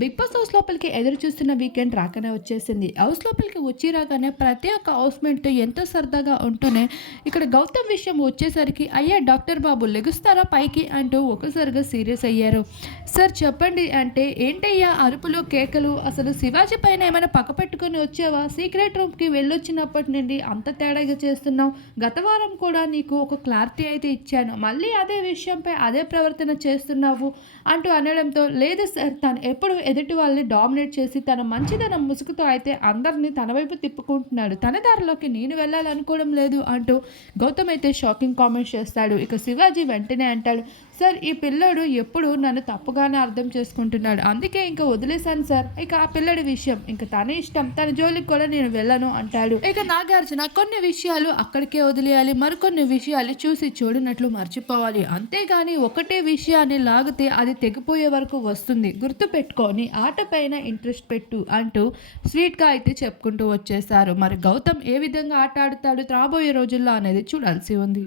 Big boss house లోపలికి ఎదురు చూస్తున్న వీకెండ్ రాకనే వచ్చేసింది. హౌస్ లోపలికి వచ్చి రాగానే ప్రతి ఒక్క హౌస్మేట్ ఎంతో సరదాగా ఉంటూనే ఇక్కడ గౌతమ్ విషయం వచ్చేసరికి అయ్యా డాక్టర్ బాబు లెగుస్తారా పైకి? అంటూ ఒకసారిగా సీరియస్ అయ్యారు. సార్ చెప్పండి అంటే ఏంటయ్యా అరుపులు కేకలు అసలు శివాజీ పైన ఏమైనా పక్క పెట్టుకొని వచ్చావా? సీక్రెట్ రూమ్కి వెళ్ళొచ్చినప్పటి నుండి అంత తేడాగా చేస్తున్నావు. గత వారం కూడా నీకు ఒక క్లారిటీ అయితే ఇచ్చాను. మళ్ళీ అదే విషయంపై అదే ప్రవర్తన చేస్తున్నావు అంటూ అనడంతో లేదు సార్ తను ఎప్పుడు ఎదుటి వాళ్ళని డామినేట్ చేసి తన మంచిదనం ముసుగుతో అయితే అందరినీ తన వైపు తిప్పుకుంటున్నాడు. తన దారిలోకి నేను వెళ్ళాలనుకోవడం లేదు అంటూ గౌతమ్ అయితే షాకింగ్ కామెంట్స్ చేస్తాడు. ఇక శివాజీ వెంటనే అంటాడు సార్ ఈ పిల్లోడు ఎప్పుడు నన్ను తప్పుగానే అర్థం చేసుకుంటున్నాడు. అందుకే ఇంకా వదిలేశాను సార్. ఇక ఆ పిల్లడి విషయం ఇంకా తన ఇష్టం. తన జోలికి కూడా నేను వెళ్ళను అంటాడు. ఇక నాగార్జున కొన్ని విషయాలు అక్కడికే వదిలేయాలి. మరికొన్ని విషయాలు చూసి చూడనట్లు మర్చిపోవాలి. అంతేగాని ఒకటే విషయాన్ని లాగితే అది తెగిపోయే వరకు వస్తుంది. గుర్తుపెట్టుకో పెట్టుకొని ఆట పైన ఇంట్రెస్ట్ పెట్టు అంటూ స్వీట్గా అయితే చెప్పుకుంటూ వచ్చేసారు మరి గౌతమ్ ఏ విధంగా ఆట ఆడుతాడు రాబోయే రోజుల్లో అనేది చూడాల్సి ఉంది.